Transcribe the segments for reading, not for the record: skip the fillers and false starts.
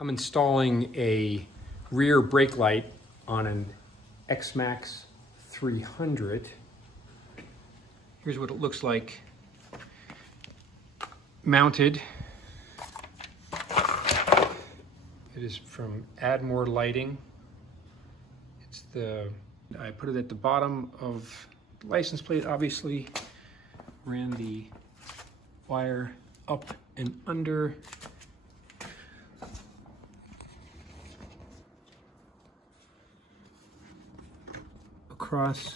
I'm installing a rear brake light on an XMAX 300. Here's what it looks like mounted. It is from Admore lighting. I put it at the bottom of the license plate, obviously. Ran the wire up and under. Across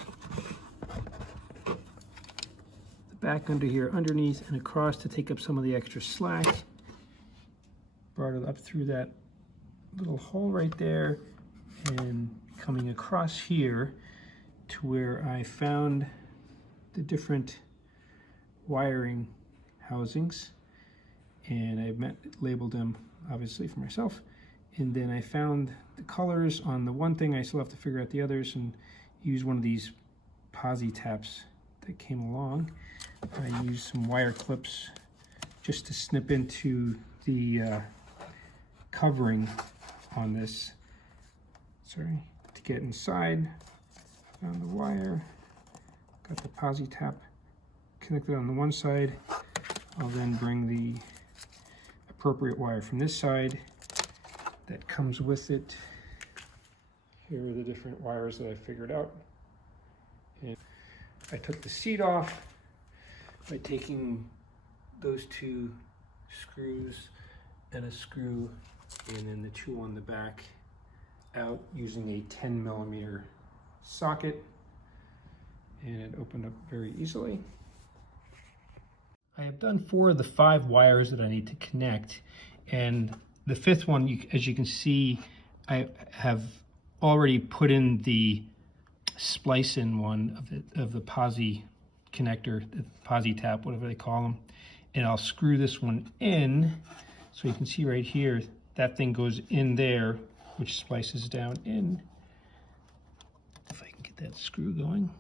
the back under here, underneath and across to take up some of the extra slack. Brought it up through that little hole right there and coming across here to where I found the different wiring housings, and I labeled them obviously for myself, and then I found the colors on the one thing. I still have to figure out the others and use one of these posi taps that came along. I used some wire clips just to snip into the covering on this, sorry, to get inside. Found the wire, got the posi tap connected on the one side. I'll then bring the appropriate wire from this side that comes with it. Here are the different wires that I figured out. And I took the seat off by taking those two screws and a screw and then the two on the back out using a 10mm socket, and it opened up very easily. I have done 4 of the 5 wires that I need to connect, and the 5th one, as you can see, I have already put in the splice in one of the posi connector, the posi tap, whatever they call them, and I'll screw this one in. So you can see right here, that thing goes in there, which splices down in. If I can get that screw going.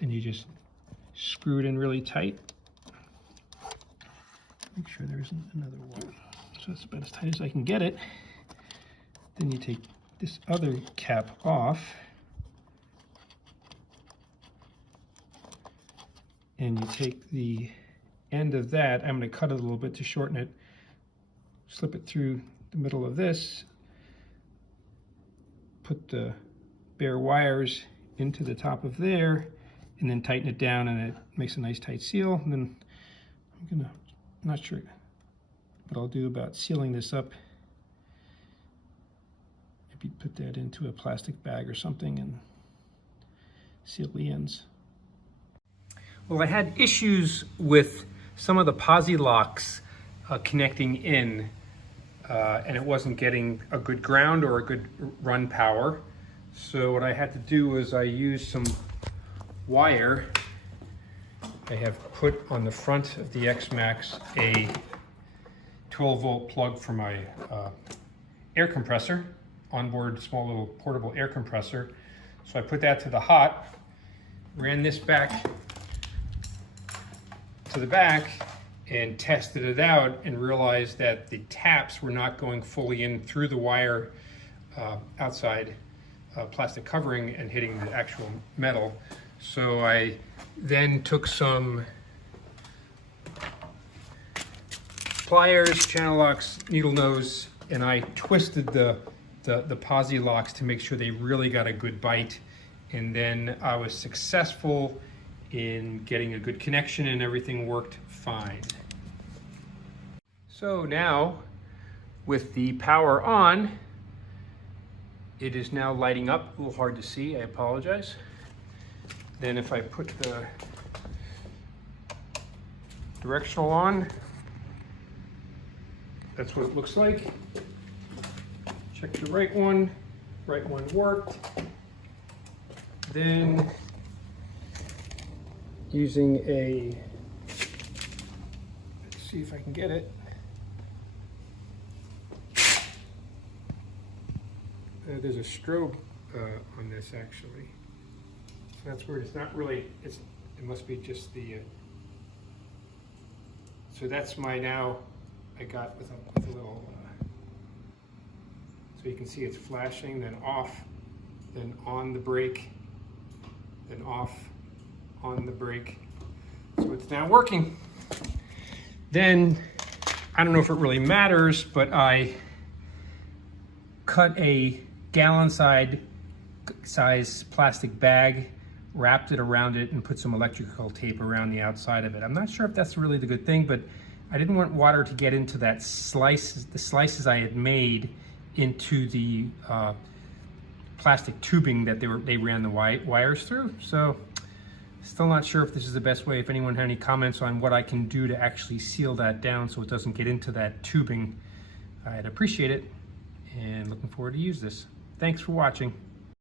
And you just screw it in really tight. Make sure there isn't another one. So it's about as tight as I can get it. Then you take this other cap off. And you take the end of that, I'm going to cut it a little bit to shorten it, slip it through the middle of this, put the bare wires into the top of there, and then tighten it down, and it makes a nice tight seal. And then I'm not sure what I'll do about sealing this up. Maybe put that into a plastic bag or something and seal the ends. Well, I had issues with some of the posi locks connecting in, and it wasn't getting a good ground or a good run power. So what I had to do was I used some wire. I have put on the front of the XMAX a 12-volt plug for my air compressor, onboard small little portable air compressor. So I put that to the hot, ran this back to the back and tested it out and realized that the taps were not going fully in through the wire outside plastic covering and hitting the actual metal. So I then took some pliers, channel locks, needle nose, and I twisted the posi locks to make sure they really got a good bite. And then I was successful in getting a good connection, and everything worked fine. So now, with the power on, it is now lighting up. A little hard to see, I apologize. Then if I put the directional on, that's what it looks like. Check the right one worked. Then using a, let's see if I can get it. There's a strobe on this actually. So that's weird. It's not really, it must be just the, so that's my now I got with a little, so you can see it's flashing, then off, then on the brake, then off, on the brake. So it's now working. Then, I don't know if it really matters, but I cut a gallon size plastic bag, wrapped it around it, and put some electrical tape around the outside of it. I'm not sure if that's really the good thing, but I didn't want water to get into the slices I had made into the plastic tubing that they ran the wires through. So still not sure if this is the best way. If anyone had any comments on what I can do to actually seal that down so it doesn't get into that tubing, I'd appreciate it, and looking forward to use this. Thanks for watching.